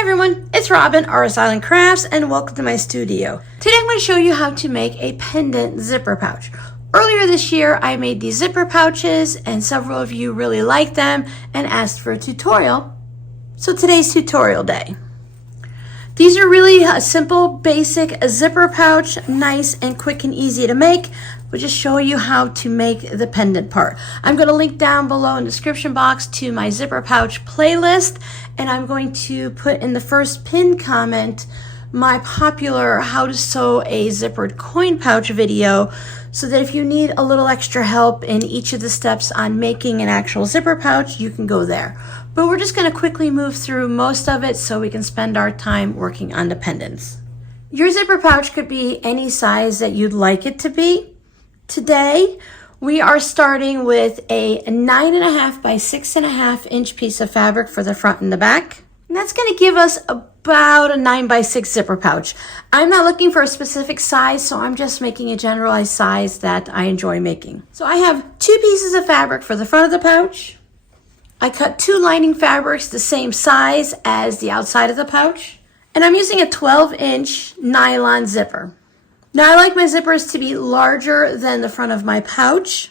Hi everyone, it's Robin, RS Island Crafts, and welcome to my studio. Today I'm going to show you how to make a pendant zipper pouch. Earlier this year I made these zipper pouches and several of you really liked them and asked for a tutorial. So today's tutorial day. These are really a simple, basic zipper pouch, nice and quick and easy to make. We'll just show you how to make the pendant part. I'm going to link down below in the description box to my zipper pouch playlist, and I'm going to put in the first pinned comment my popular how to sew a zippered coin pouch video, so that if you need a little extra help in each of the steps on making an actual zipper pouch, you can go there. But we're just going to quickly move through most of it so we can spend our time working on the pendants. Your zipper pouch could be any size that you'd like it to be. Today, we are starting with a 9.5 by 6.5 inch piece of fabric for the front and the back. And that's going to give us about a 9 by 6 zipper pouch. I'm not looking for a specific size, so I'm just making a generalized size that I enjoy making. So I have 2 pieces of fabric for the front of the pouch. I cut 2 lining fabrics the same size as the outside of the pouch. And I'm using a 12-inch nylon zipper. Now I like my zippers to be larger than the front of my pouch.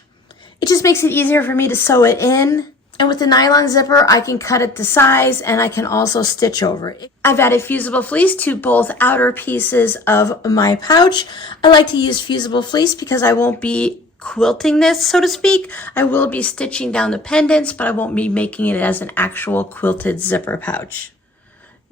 It just makes it easier for me to sew it in. And with the nylon zipper, I can cut it to size and I can also stitch over it. I've added Fusible fleece to both outer pieces of my pouch. I like to use Fusible fleece because I won't be quilting this, so to speak. I will be stitching down the pendants, but I won't be making it as an actual quilted zipper pouch.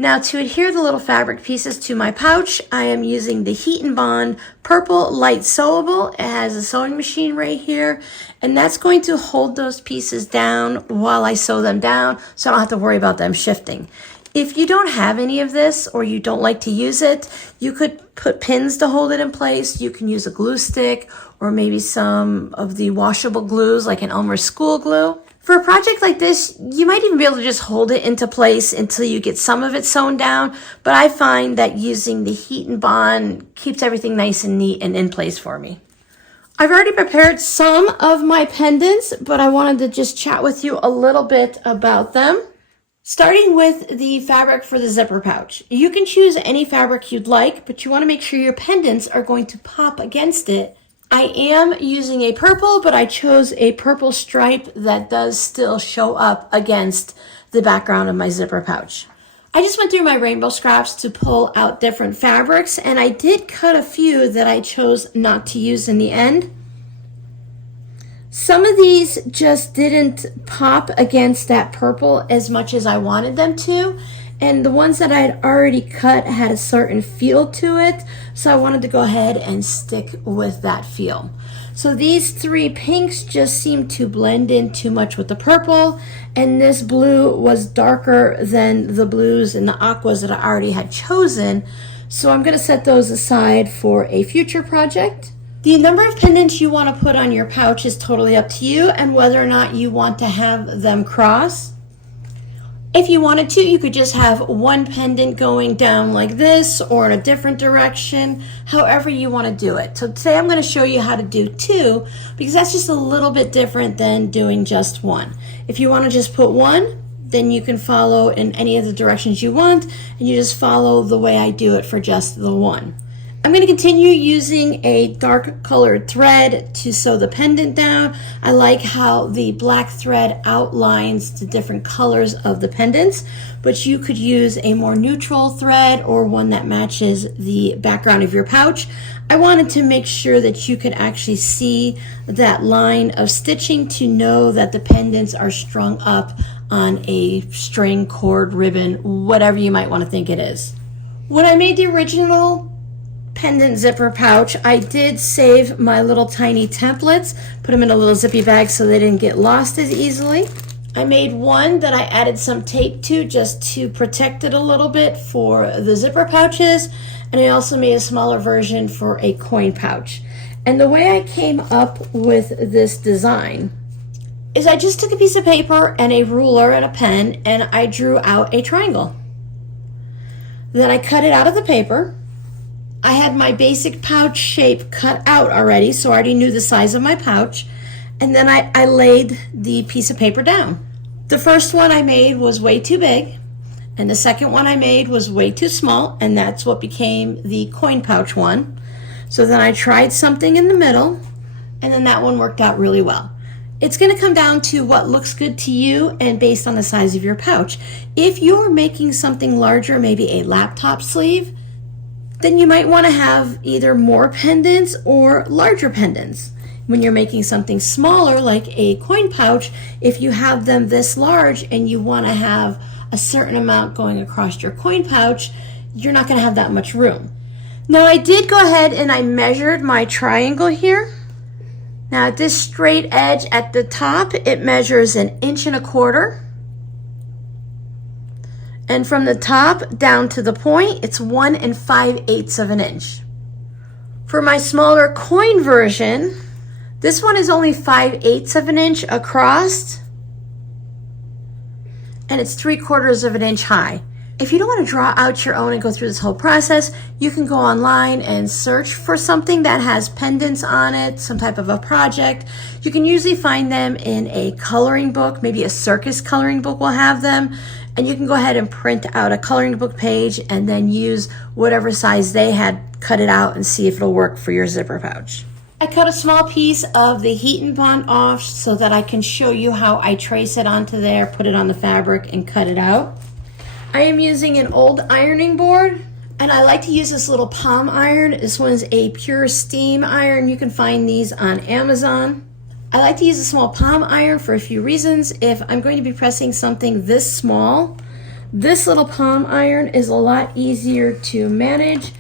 Now to adhere the little fabric pieces to my pouch, I am using the Heat and Bond Purple Light Sewable. It has a sewing machine right here, and that's going to hold those pieces down while I sew them down, so I don't have to worry about them shifting. If you don't have any of this or you don't like to use it, you could put pins to hold it in place. You can use a glue stick or maybe some of the washable glues like an Elmer's School Glue. For a project like this, you might even be able to just hold it into place until you get some of it sewn down, but I find that using the Heat and Bond keeps everything nice and neat and in place for me. I've already prepared some of my pendants, but I wanted to just chat with you a little bit about them. Starting with the fabric for the zipper pouch. You can choose any fabric you'd like, but you want to make sure your pendants are going to pop against it. I am using a purple, but I chose a purple stripe that does still show up against the background of my zipper pouch. I just went through my rainbow scraps to pull out different fabrics, and I did cut a few that I chose not to use in the end. Some of these just didn't pop against that purple as much as I wanted them to. And the ones that I had already cut had a certain feel to it, so I wanted to go ahead and stick with that feel. So these 3 pinks just seemed to blend in too much with the purple, and this blue was darker than the blues and the aquas that I already had chosen, so I'm going to set those aside for a future project. The number of pendants you want to put on your pouch is totally up to you, and whether or not you want to have them cross. If you wanted to, you could just have one pendant going down like this or in a different direction, however you want to do it. So today I'm going to show you how to do 2 because that's just a little bit different than doing just 1. If you want to just put 1, then you can follow in any of the directions you want, and you just follow the way I do it for just the 1. I'm going to continue using a dark colored thread to sew the pendant down. I like how the black thread outlines the different colors of the pendants, but you could use a more neutral thread or one that matches the background of your pouch. I wanted to make sure that you could actually see that line of stitching to know that the pendants are strung up on a string, cord, ribbon, whatever you might want to think it is. When I made the original pendant zipper pouch, I did save my little tiny templates, put them in a little zippy bag so they didn't get lost as easily. I made one that I added some tape to just to protect it a little bit for the zipper pouches, and I also made a smaller version for a coin pouch. And the way I came up with this design is I just took a piece of paper and a ruler and a pen, and I drew out a triangle. Then I cut it out of the paper. I had my basic pouch shape cut out already, so I already knew the size of my pouch, and then I laid the piece of paper down. The first one I made was way too big, And the second one I made was way too small, and that's what became the coin pouch one. So then I tried something in the middle, and then that one worked out really well. It's going to come down to what looks good to you and based on the size of your pouch. If you're making something larger, maybe a laptop sleeve, then you might want to have either more pendants or larger pendants. When you're making something smaller like a coin pouch, if you have them this large and you want to have a certain amount going across your coin pouch, you're not going to have that much room. Now I did go ahead and I measured my triangle here. Now at this straight edge at the top, it measures 1.25 inches. And from the top down to the point, it's 1 5/8 of an inch. For my smaller coin version, this one is only 5/8 of an inch across, and it's 3/4 of an inch high. If you don't want to draw out your own and go through this whole process, you can go online and search for something that has pendants on it, some type of a project. You can usually find them in a coloring book, maybe a circus coloring book will have them, and you can go ahead and print out a coloring book page and then use whatever size they had, cut it out and see if it'll work for your zipper pouch. I cut a small piece of the heat and bond off so that I can show you how I trace it onto there, put it on the fabric, and cut it out. I am using an old ironing board, and I like to use this little palm iron. This one's a pure steam iron. You can find these on Amazon. I like to use a small palm iron for a few reasons. If I'm going to be pressing something this small, this little palm iron is a lot easier to manage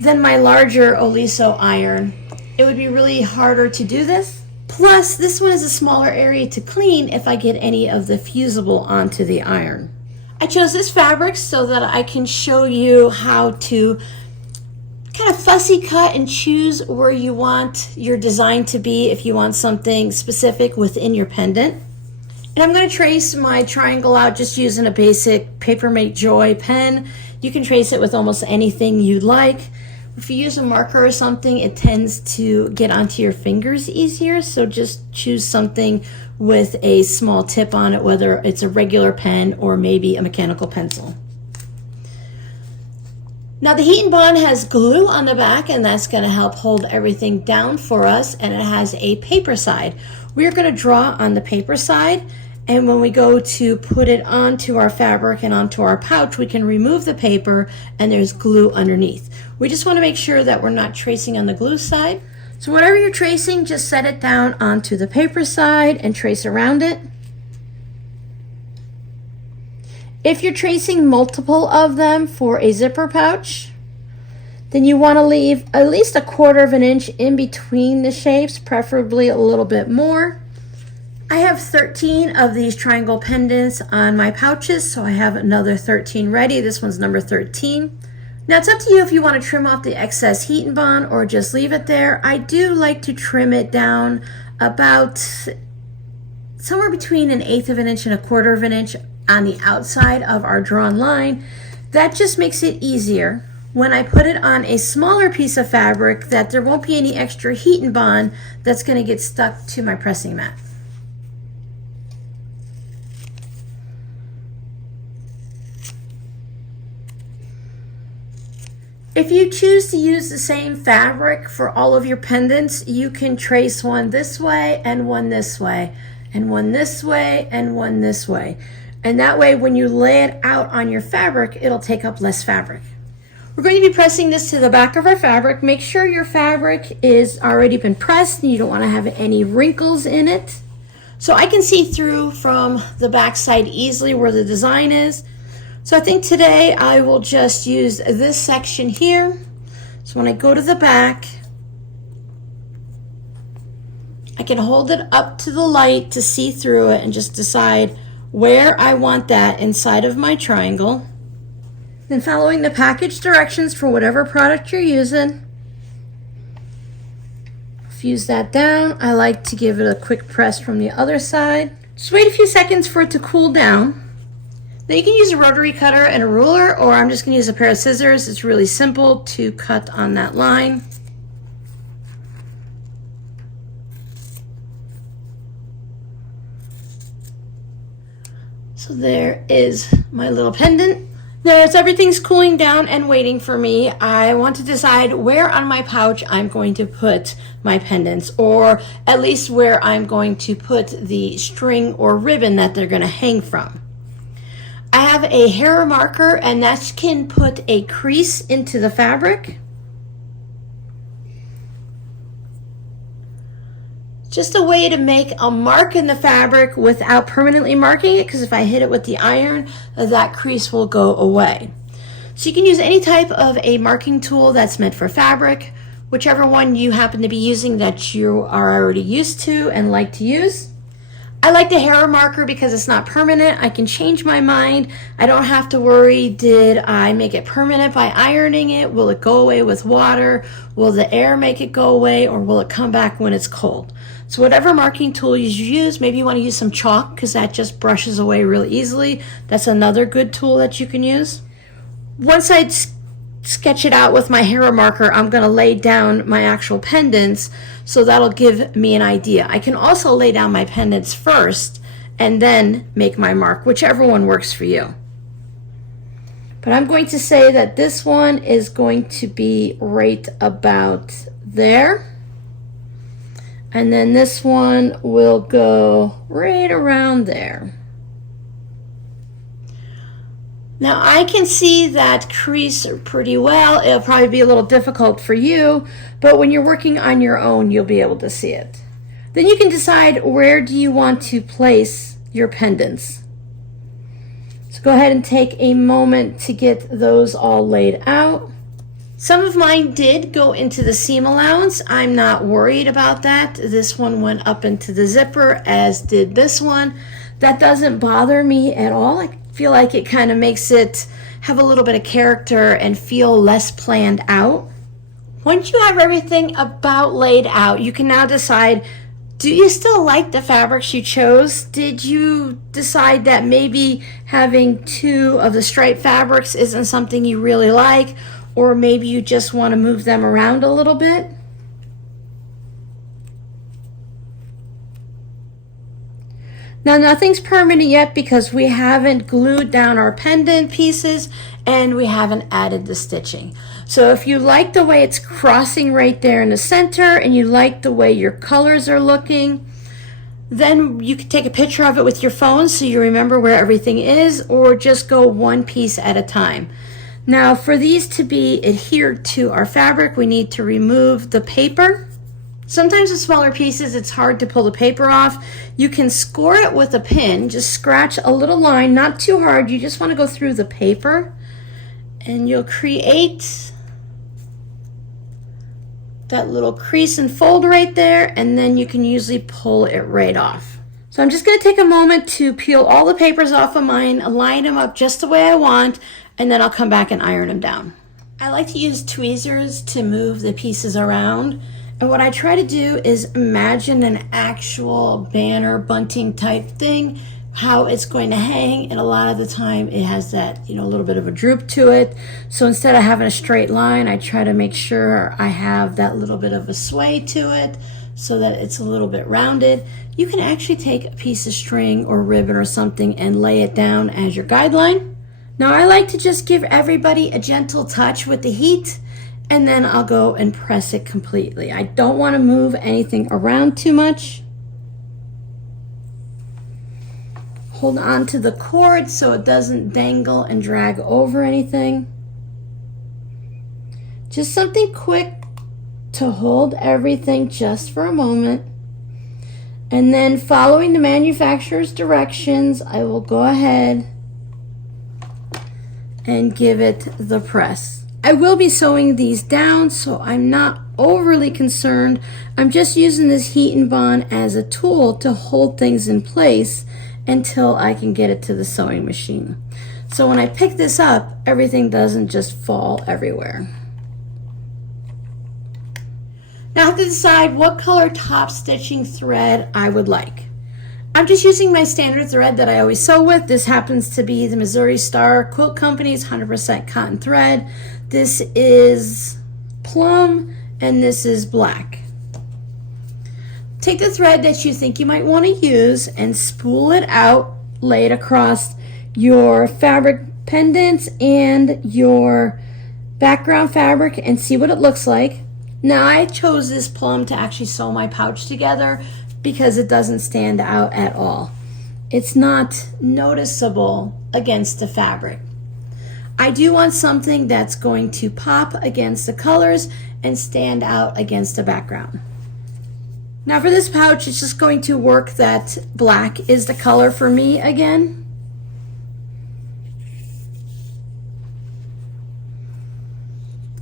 than my larger Oliso iron. It would be really harder to do this. Plus, this one is a smaller area to clean if I get any of the Fusible onto the iron. I chose this fabric so that I can show you how to kind of fussy cut and choose where you want your design to be if you want something specific within your pendant. And I'm going to trace my triangle out just using a basic Papermate Joy pen. You can trace it with almost anything you'd like. If you use a marker or something, it tends to get onto your fingers easier, so just choose something with a small tip on it, whether it's a regular pen or maybe a mechanical pencil. Now the heat and bond has glue on the back, and that's going to help hold everything down for us, and it has a paper side. We're going to draw on the paper side, and when we go to put it onto our fabric and onto our pouch, we can remove the paper and there's glue underneath. We just want to make sure that we're not tracing on the glue side. So whatever you're tracing, just set it down onto the paper side and trace around it. If you're tracing multiple of them for a zipper pouch, then you want to leave at least 1/4 inch in between the shapes, preferably a little bit more. I have 13 of these triangle pendants on my pouches, so I have another 13 ready. This one's number 13. Now it's up to you if you want to trim off the excess heat and bond or just leave it there. I do like to trim it down about somewhere between 1/8 of an inch and 1/4 of an inch on the outside of our drawn line. That just makes it easier when I put it on a smaller piece of fabric, that there won't be any extra heat and bond that's going to get stuck to my pressing mat. If you choose to use the same fabric for all of your pendants, you can trace one this way and one this way and one this way and one this way. And that way, when you lay it out on your fabric, it'll take up less fabric. We're going to be pressing this to the back of our fabric. Make sure your fabric is already been pressed and you don't want to have any wrinkles in it. So I can see through from the back side easily where the design is. So I think today I will just use this section here. So when I go to the back, I can hold it up to the light to see through it and just decide where I want that inside of my triangle. Then following the package directions for whatever product you're using, fuse that down. I like to give it a quick press from the other side. Just wait a few seconds for it to cool down. Now you can use a rotary cutter and a ruler, or I'm just going to use a pair of scissors. It's really simple to cut on that line. So So there is my little pendant. Now, as everything's cooling down and waiting for me, I want to decide where on my pouch I'm going to put my pendants, or at least where I'm going to put the string or ribbon that they're going to hang from. I have a hair marker, and that can put a crease into the fabric. Just a way to make a mark in the fabric without permanently marking it, because if I hit it with the iron, that crease will go away. So you can use any type of a marking tool that's meant for fabric, whichever one you happen to be using that you are already used to and like to use. I like the hair marker because it's not permanent. I can change my mind. I don't have to worry, did I make it permanent by ironing it? Will it go away with water? Will the air make it go away, or will it come back when it's cold? So whatever marking tool you use, maybe you want to use some chalk because that just brushes away really easily. That's another good tool that you can use. Once I sketch it out with my hair marker, I'm going to lay down my actual pendants, so that'll give me an idea. I can also lay down my pendants first and then make my mark, whichever one works for you. But I'm going to say that this one is going to be right about there. And then this one will go right around there. Now I can see that crease pretty well. It'll probably be a little difficult for you, but when you're working on your own, you'll be able to see it. Then you can decide, where do you want to place your pendants. So go ahead and take a moment to get those all laid out. Some of mine did go into the seam allowance. I'm not worried about that. This one went up into the zipper, as did this one. That doesn't bother me at all. I feel like it kind of makes it have a little bit of character and feel less planned out. Once you have everything about laid out, you can now decide, do you still like the fabrics you chose? Did you decide that maybe having two of the striped fabrics isn't something you really like? Or maybe you just want to move them around a little bit? Now, nothing's permanent yet because we haven't glued down our pendant pieces and we haven't added the stitching. So if you like the way it's crossing right there in the center and you like the way your colors are looking, then you can take a picture of it with your phone so you remember where everything is, or just go one piece at a time. Now, for these to be adhered to our fabric, we need to remove the paper. Sometimes with smaller pieces, it's hard to pull the paper off. You can score it with a pin. Just scratch a little line, not too hard. You just want to go through the paper, and you'll create that little crease and fold right there, and then you can usually pull it right off. So I'm just going to take a moment to peel all the papers off of mine, line them up just the way I want, and then I'll come back and iron them down. I like to use tweezers to move the pieces around. And what I try to do is imagine an actual banner, bunting type thing, how it's going to hang. And a lot of the time it has that, a little bit of a droop to it. So instead of having a straight line, I try to make sure I have that little bit of a sway to it so that it's a little bit rounded. You can actually take a piece of string or ribbon or something and lay it down as your guideline. Now I like to just give everybody a gentle touch with the heat, and then I'll go and press it completely. I don't want to move anything around too much. Hold on to the cord so it doesn't dangle and drag over anything. Just something quick to hold everything just for a moment. And then following the manufacturer's directions, I will go ahead and give it the press. I will be sewing these down, so I'm not overly concerned. I'm just using this heat and bond as a tool to hold things in place until I can get it to the sewing machine. So when I pick this up, everything doesn't just fall everywhere. Now I have to decide what color top stitching thread I would like. I'm just using my standard thread that I always sew with. This happens to be the Missouri Star Quilt Company's 100% cotton thread. This is plum and this is black. Take the thread that you think you might want to use and spool it out, lay it across your fabric pendants and your background fabric and see what it looks like. Now I chose this plum to actually sew my pouch together because it doesn't stand out at all. It's not noticeable against the fabric. I do want something that's going to pop against the colors and stand out against the background. Now for this pouch, it's just going to work that black is the color for me again.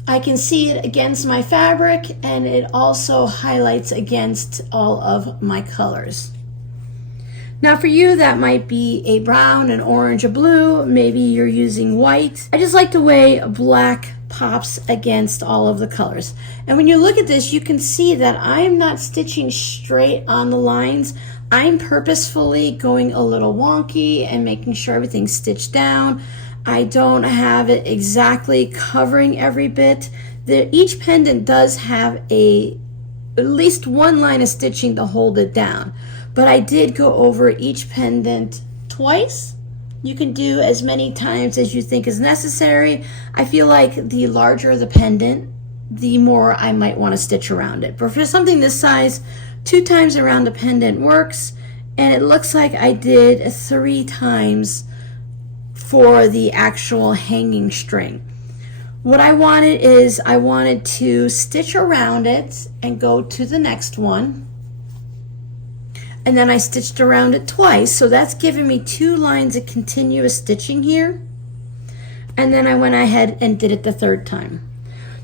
I can see it against my fabric, and it also highlights against all of my colors. Now for you, that might be a brown, an orange, a blue, maybe you're using white. I just like the way black pops against all of the colors. And when you look at this, you can see that I'm not stitching straight on the lines. I'm purposefully going a little wonky and making sure everything's stitched down. I don't have it exactly covering every bit. Each pendant does have at least one line of stitching to hold it down. But I did go over each pendant twice. You can do as many times as you think is necessary. I feel like the larger the pendant, the more I might want to stitch around it. But for something this size, 2 times around the pendant works. And it looks like I did 3 times for the actual hanging string. What I wanted is I wanted to stitch around it and go to the next one. And then I stitched around it twice, so that's giving me 2 lines of continuous stitching here. And then I went ahead and did it the 3rd time.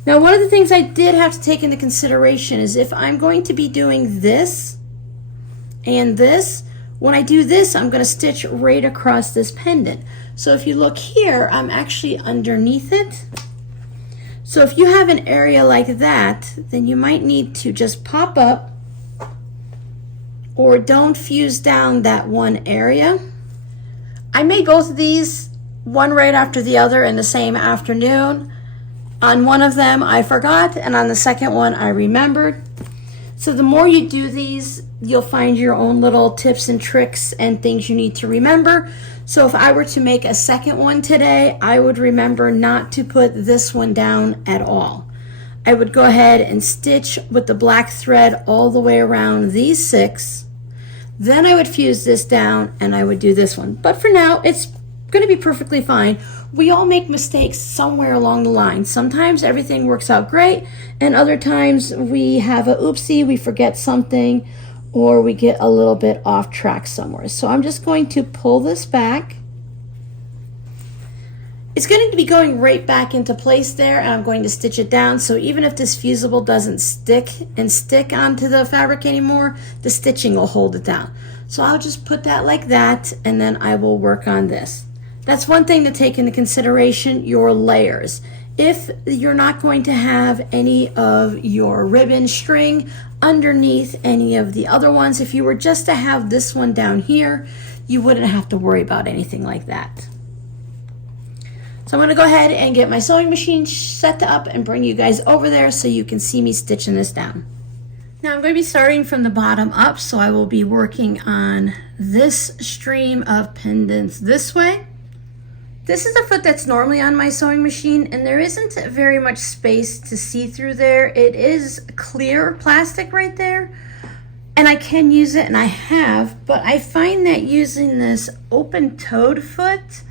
Now one of the things I did have to take into consideration is if I'm going to be doing this and this, when I do this, I'm going to stitch right across this pendant. So if you look here, I'm actually underneath it. So if you have an area like that, then you might need to just pop up, or don't fuse down that one area. I made both of these, one right after the other in the same afternoon. On one of them I forgot, and on the second one I remembered. So the more you do these, you'll find your own little tips and tricks and things you need to remember. So if I were to make a second one today, I would remember not to put this one down at all. I would go ahead and stitch with the black thread all the way around these 6. Then I would fuse this down and I would do this one. But for now, it's going to be perfectly fine. We all make mistakes somewhere along the line. Sometimes everything works out great, and other times we have a oopsie, we forget something, or we get a little bit off track somewhere. So I'm just going to pull this back. It's going to be going right back into place there, and I'm going to stitch it down. So even if this Fusible doesn't stick onto the fabric anymore, the stitching will hold it down. So I'll just put that like that, and then I will work on this. That's one thing to take into consideration, your layers. If you're not going to have any of your ribbon string underneath any of the other ones, if you were just to have this one down here, you wouldn't have to worry about anything like that. So I'm going to go ahead and get my sewing machine set up and bring you guys over there so you can see me stitching this down. Now I'm going to be starting from the bottom up, so I will be working on this stream of pendants this way. This is the foot that's normally on my sewing machine, and there isn't very much space to see through there. It is clear plastic right there, and I can use it, and I have, but I find that using this open-toed foot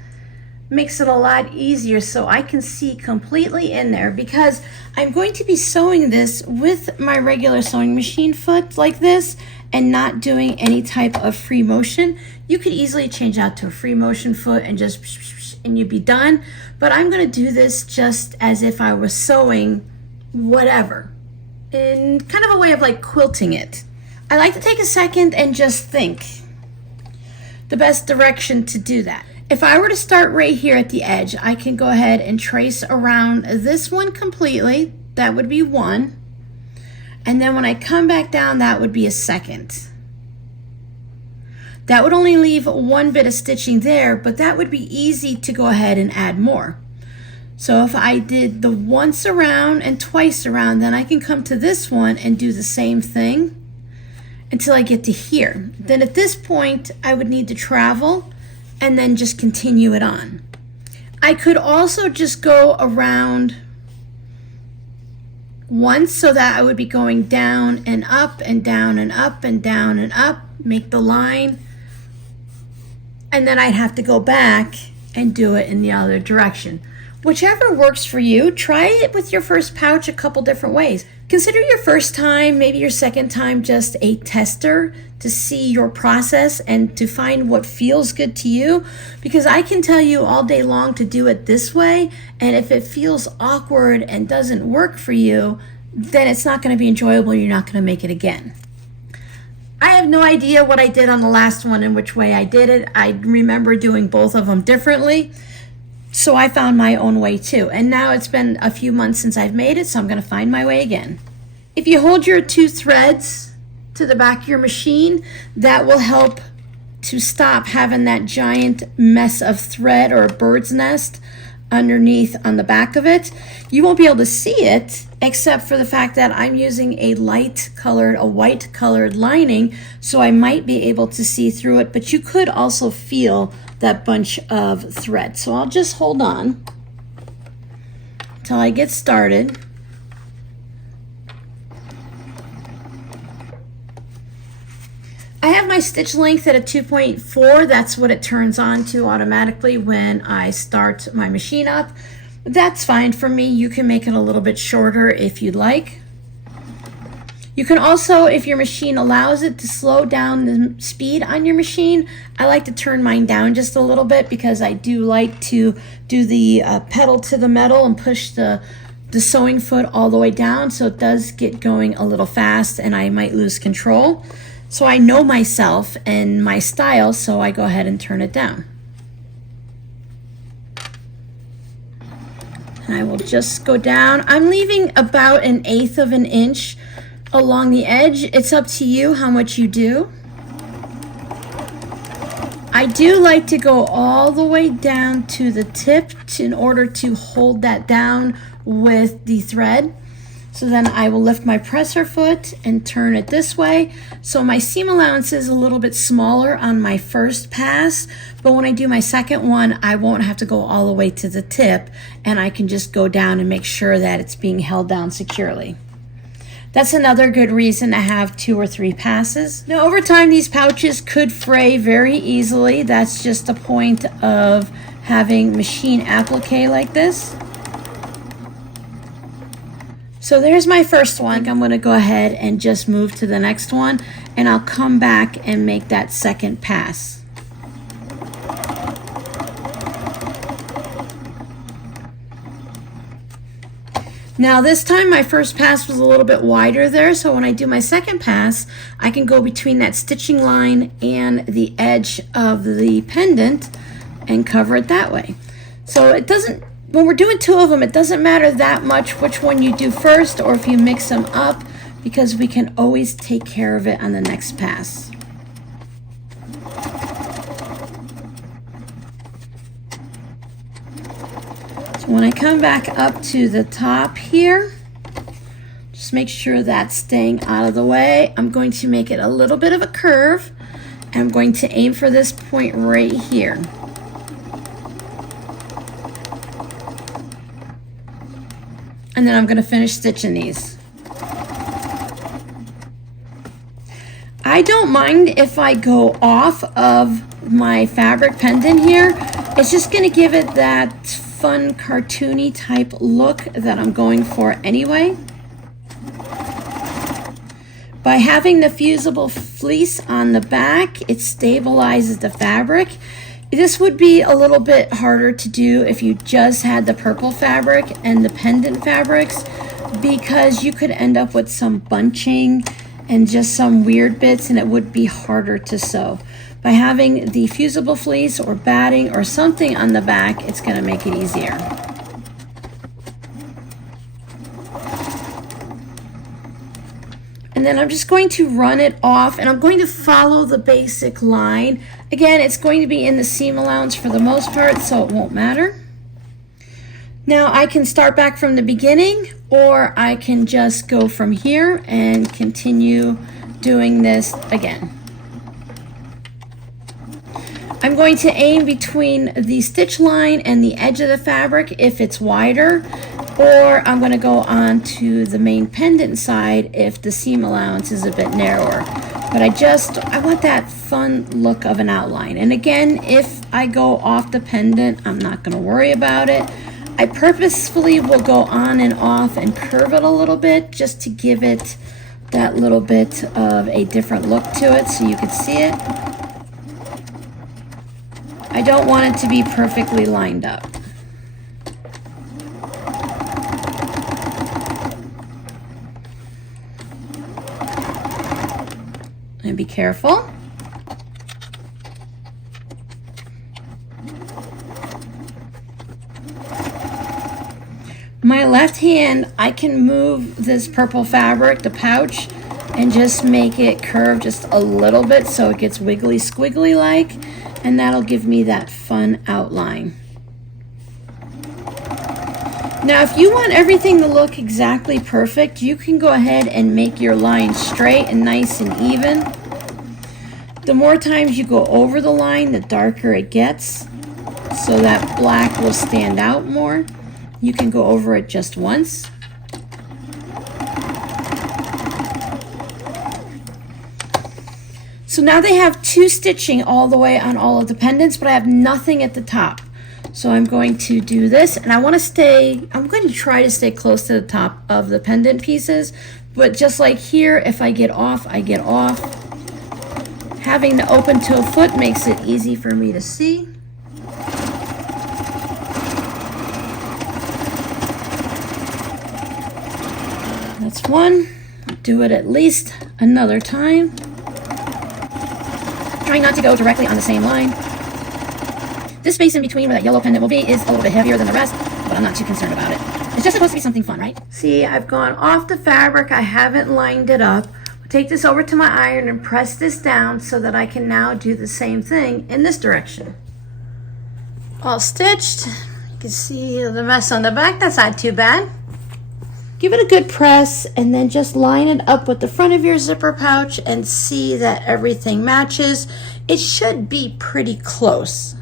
makes it a lot easier so I can see completely in there, because I'm going to be sewing this with my regular sewing machine foot like this and not doing any type of free motion. You could easily change out to a free motion foot and and you'd be done, but I'm going to do this just as if I was sewing whatever, in kind of a way of like quilting it. I like to take a second and just think the best direction to do that. If I were to start right here at the edge, I can go ahead and trace around this one completely. That would be 1. And then when I come back down, that would be a 2nd. That would only leave 1 bit of stitching there, but that would be easy to go ahead and add more. So if I did the once around and twice around, then I can come to this one and do the same thing until I get to here. Then at this point, I would need to travel and then just continue it on. I could also just go around once so that I would be going down and up and down and up and down and up, make the line, and then I'd have to go back and do it in the other direction. Whichever works for you, try it with your first pouch a couple different ways. Consider your first time, maybe your second time, just a tester to see your process and to find what feels good to you, because I can tell you all day long to do it this way, and if it feels awkward and doesn't work for you, then it's not going to be enjoyable. You're not going to make it again. I have no idea what I did on the last one and which way I did it. I remember doing both of them differently. So I found my own way too. And now it's been a few months since I've made it, so I'm going to find my way again. If you hold your two threads to the back of your machine, that will help to stop having that giant mess of thread or a bird's nest underneath on the back of it. You won't be able to see it except for the fact that I'm using a white colored lining, so I might be able to see through it, but you could also feel that bunch of thread. So I'll just hold on until I get started. I have my stitch length at a 2.4. That's what it turns on to automatically when I start my machine up. That's fine for me. You can make it a little bit shorter if you'd like. You can also, if your machine allows it, to slow down the speed on your machine. I like to turn mine down just a little bit because I do like to do the pedal to the metal and push the sewing foot all the way down, so it does get going a little fast and I might lose control. So I know myself and my style, so I go ahead and turn it down. And I will just go down. I'm leaving about 1/8 of an inch along the edge. It's up to you how much you do. I do like to go all the way down to the tip in order to hold that down with the thread. So then I will lift my presser foot and turn it this way. So my seam allowance is a little bit smaller on my first pass, but when I do my second one, I won't have to go all the way to the tip, and I can just go down and make sure that it's being held down securely. That's another good reason to have 2 or 3 passes. Now over time, these pouches could fray very easily. That's just the point of having machine applique like this. So there's my first one. I'm going to go ahead and just move to the next one, and I'll come back and make that second pass. Now this time my first pass was a little bit wider there, so when I do my second pass, I can go between that stitching line and the edge of the pendant and cover it that way. So it doesn't, when we're doing 2 of them, it doesn't matter that much which one you do first or if you mix them up, because we can always take care of it on the next pass. So when I come back up to the top here, just make sure that's staying out of the way. I'm going to make it a little bit of a curve, and I'm going to aim for this point right here. And then I'm going to finish stitching these. I don't mind if I go off of my fabric pendant here. It's just going to give it that fun cartoony type look that I'm going for anyway. By having the fusible fleece on the back, it stabilizes the fabric. This would be a little bit harder to do if you just had the purple fabric and the pendant fabrics, because you could end up with some bunching and just some weird bits, and it would be harder to sew. By having the fusible fleece or batting or something on the back, it's going to make it easier. And then I'm just going to run it off, and I'm going to follow the basic line. Again, it's going to be in the seam allowance for the most part, so it won't matter. Now I can start back from the beginning, or I can just go from here and continue doing this again. I'm going to aim between the stitch line and the edge of the fabric if it's wider, or I'm going to go on to the main pendant side if the seam allowance is a bit narrower. But I want that fun look of an outline. And again, if I go off the pendant, I'm not going to worry about it. I purposefully will go on and off and curve it a little bit just to give it that little bit of a different look to it so you can see it. I don't want it to be perfectly lined up. And be careful. My left hand, I can move this purple fabric, the pouch, and just make it curve just a little bit so it gets wiggly squiggly like, and that'll give me that fun outline. Now, if you want everything to look exactly perfect, you can go ahead and make your line straight and nice and even. The more times you go over the line, the darker it gets, so that black will stand out more. You can go over it just once. So now they have two stitching all the way on all of the pendants, but I have nothing at the top. So I'm going to do this, and I'm going to try to stay close to the top of the pendant pieces, but just like here, if I get off, I get off. Having the open toe foot makes it easy for me to see. That's one. I'll do it at least another time. Trying not to go directly on the same line. This space in between where that yellow pendant will be is a little bit heavier than the rest, but I'm not too concerned about it. It's just supposed to be something fun, right? See, I've gone off the fabric. I haven't lined it up. I'll take this over to my iron and press this down so that I can now do the same thing in this direction. All stitched. You can see the mess on the back. That's not too bad. Give it a good press and then just line it up with the front of your zipper pouch and see that everything matches. It should be pretty close.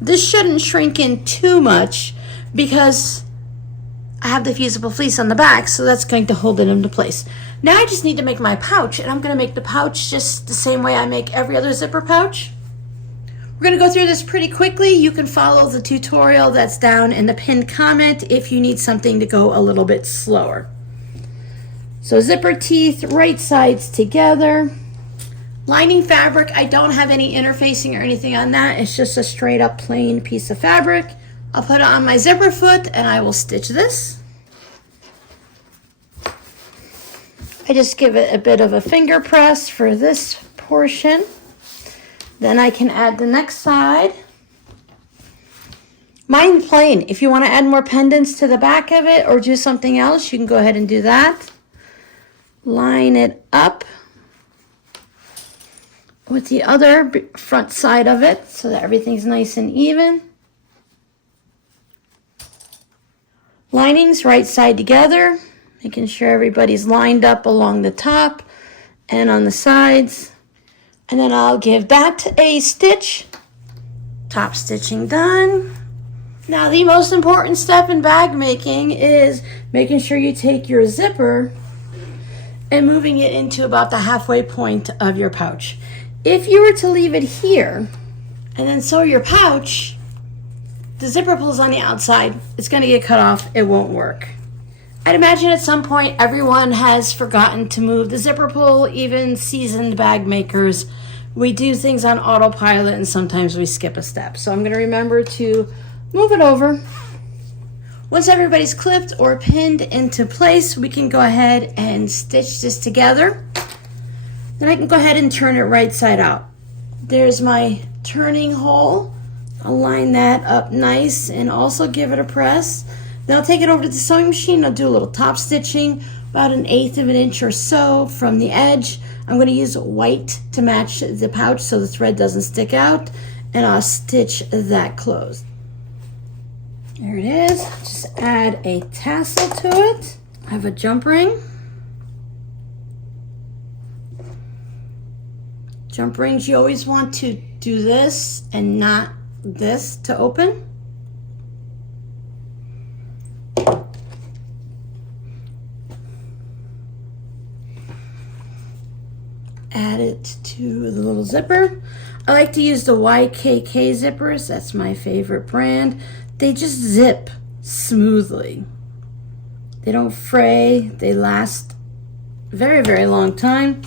This shouldn't shrink in too much because I have the fusible fleece on the back, so that's going to hold it into place. Now I just need to make my pouch, and I'm going to make the pouch just the same way I make every other zipper pouch. We're going to go through this pretty quickly. You can follow the tutorial that's down in the pinned comment if you need something to go a little bit slower. So zipper teeth, right sides together. Lining fabric, I don't have any interfacing or anything on that. It's just a straight up plain piece of fabric. I'll put it on my zipper foot and I will stitch this. I just give it a bit of a finger press for this portion. Then I can add the next side. Mine plain. If you want to add more pendants to the back of it or do something else, you can go ahead and do that. Line it up with the other front side of it so that everything's nice and even. Linings right side together, making sure everybody's lined up along the top and on the sides. And then I'll give that a stitch. Top stitching done. Now the most important step in bag making is making sure you take your zipper and moving it into about the halfway point of your pouch. If you were to leave it here and then sew your pouch, the zipper pulls on the outside. It's going to get cut off. It won't work. I'd imagine at some point everyone has forgotten to move the zipper pull, even seasoned bag makers. We do things on autopilot and sometimes we skip a step. So I'm going to remember to move it over. Once everybody's clipped or pinned into place, we can go ahead and stitch this together. Then I can go ahead and turn it right side out. There's my turning hole. I'll line that up nice and also give it a press. Then I'll take it over to the sewing machine. I'll do a little top stitching, about 1/8 of an inch or so from the edge. I'm going to use white to match the pouch so the thread doesn't stick out, and I'll stitch that closed. There it is. Just add a tassel to it. I have a jump ring. Jump rings, you always want to do this and not this to open. Add it to the little zipper. I like to use the YKK zippers. That's my favorite brand. They just zip smoothly. They don't fray. They last a very, very long time.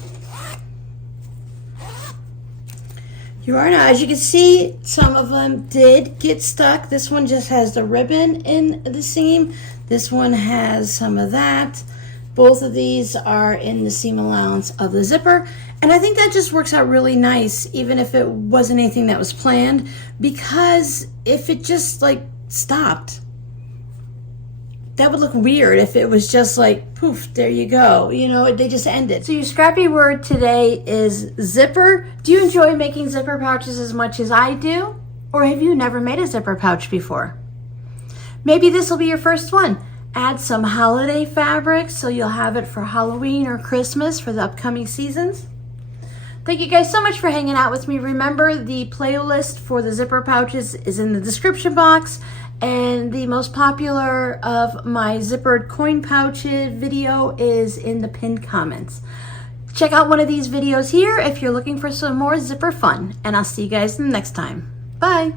As you can see, some of them did get stuck. This one just has the ribbon in the seam. This one has some of that. Both of these are in the seam allowance of the zipper. And I think that just works out really nice, even if it wasn't anything that was planned, because if it just like stopped, that would look weird if it was just like, poof, there you go. You know, they just ended. So your scrappy word today is zipper. Do you enjoy making zipper pouches as much as I do? Or have you never made a zipper pouch before? Maybe this will be your first one. Add some holiday fabric so you'll have it for Halloween or Christmas for the upcoming seasons. Thank you guys so much for hanging out with me. Remember, the playlist for the zipper pouches is in the description box, and the most popular of my zippered coin pouch video is in the pinned comments. Check out one of these videos here if you're looking for some more zipper fun, and I'll see you guys next time. Bye.